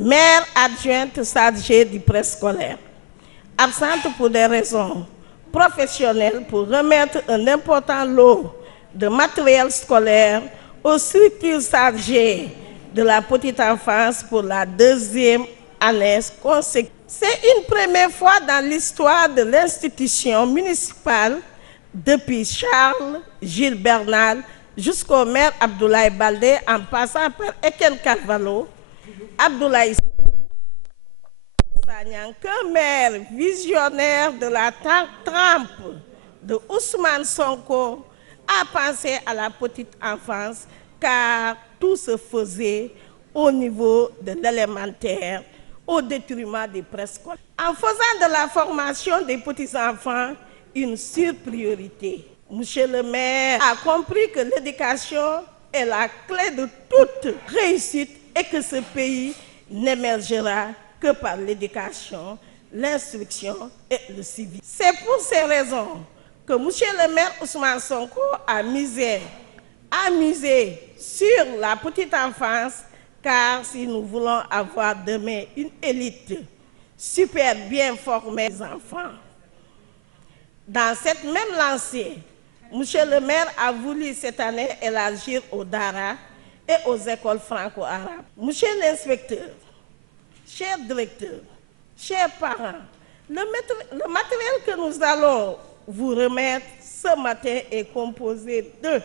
Mère adjointe chargée du préscolaire. Absente pour des raisons professionnelles pour remettre un important lot de matériel scolaire aux structures chargées de la petite enfance pour la deuxième année consécutive. C'est une première fois dans l'histoire de l'institution municipale, depuis Charles Gilles Bernal jusqu'au maire Abdoulaye Baldé, en passant par Etienne Carvalho, Abdoulaye Sagnan, qu'un maire visionnaire de la trempe de Ousmane Sonko a pensé à la petite enfance, car tout se faisait au niveau de l'élémentaire, au détriment des préscolaires. En faisant de la formation des petits-enfants une surpriorité, Monsieur le maire a compris que l'éducation est la clé de toute réussite et que ce pays n'émergera que par l'éducation, l'instruction et le civisme. C'est pour ces raisons que Monsieur le maire Ousmane Sonko a misé sur la petite enfance, car si nous voulons avoir demain une élite super bien formée des enfants, dans cette même lancée, Monsieur le maire a voulu cette année élargir aux Dara et aux écoles franco-arabes. Monsieur l'inspecteur, chers directeurs, chers parents, le matériel que nous allons vous remettre ce matin est composé de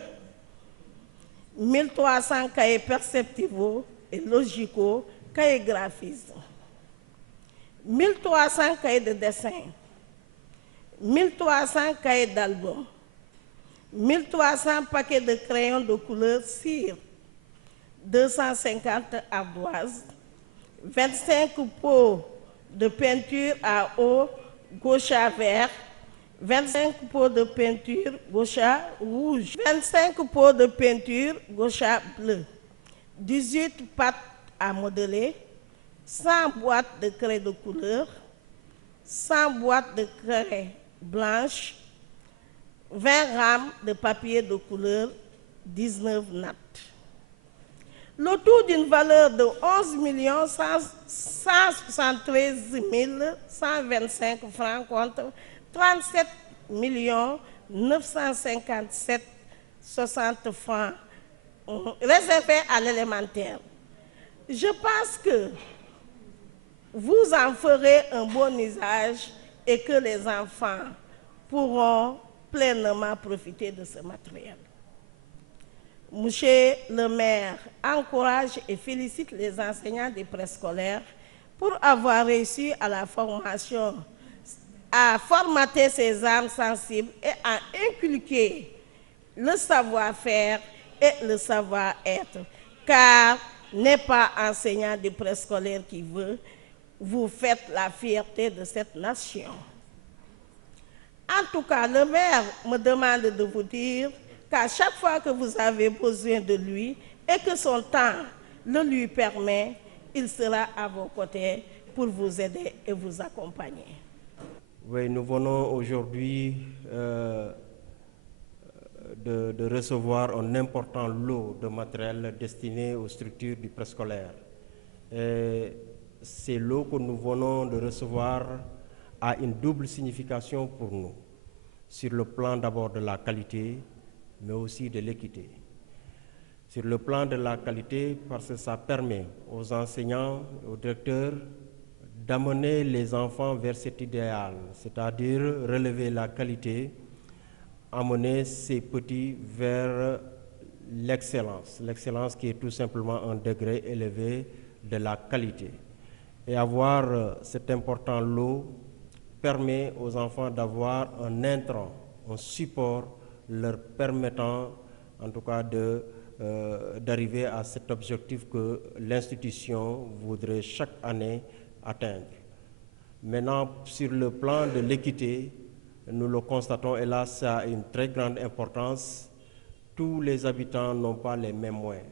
1300 cahiers perceptivaux et logicaux, cahiers graphistes, 1300 cahiers de dessin, 1300 cahiers d'album, 1300 paquets de crayons de couleur cire, 250 ardoises, 25 pots de peinture à eau gaucha vert, 25 pots de peinture gaucha rouge, 25 pots de peinture gaucha bleu, 18 pâtes à modeler, 100 boîtes de craie de couleur, 100 boîtes de craie blanche, 20 rames de papier de couleur, 19 nattes. Le tout d'une valeur de 11 173 125 francs contre 37 957 60 francs réservés à l'élémentaire. Je pense que vous en ferez un bon usage et que les enfants pourront pleinement profiter de ce matériel. Monsieur le maire encourage et félicite les enseignants des préscolaires pour avoir réussi à la formation, à formater ces âmes sensibles et à inculquer le savoir-faire et le savoir-être, car n'est pas enseignant des préscolaires qui veut, vous faites la fierté de cette nation. En tout cas, le maire me demande de vous dire qu'à chaque fois que vous avez besoin de lui et que son temps le lui permet, il sera à vos côtés pour vous aider et vous accompagner. Oui, nous venons aujourd'hui de recevoir un important lot de matériel destiné aux structures du préscolaire. Ces lots que nous venons de recevoir a une double signification pour nous, sur le plan d'abord de la qualité, mais aussi de l'équité. Sur le plan de la qualité, parce que ça permet aux enseignants, aux directeurs, d'amener les enfants vers cet idéal, c'est-à-dire relever la qualité, amener ces petits vers l'excellence, l'excellence qui est tout simplement un degré élevé de la qualité. Et avoir cet important lot permet aux enfants d'avoir un intrant, un support leur permettant en tout cas d'arriver à cet objectif que l'institution voudrait chaque année atteindre. Maintenant, sur le plan de l'équité, nous le constatons, et là ça a une très grande importance, tous les habitants n'ont pas les mêmes moyens.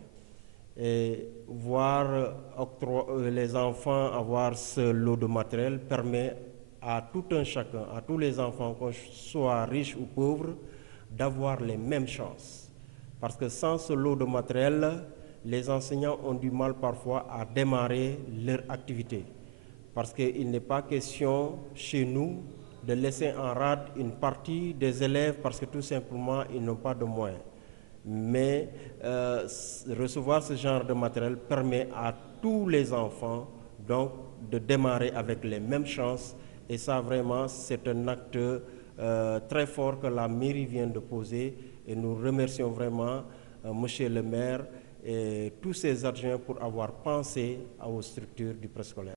Et voir les enfants avoir ce lot de matériel permet à tout un chacun, à tous les enfants, qu'on soit riches ou pauvres, d'avoir les mêmes chances. Parce que sans ce lot de matériel, les enseignants ont du mal parfois à démarrer leur activité. Parce qu'il n'est pas question chez nous de laisser en rade une partie des élèves parce que tout simplement ils n'ont pas de moyens. Mais recevoir ce genre de matériel permet à tous les enfants donc de démarrer avec les mêmes chances, et ça vraiment c'est un acte très fort que la mairie vient de poser, et nous remercions vraiment monsieur le maire et tous ses adjoints pour avoir pensé aux structures du préscolaire.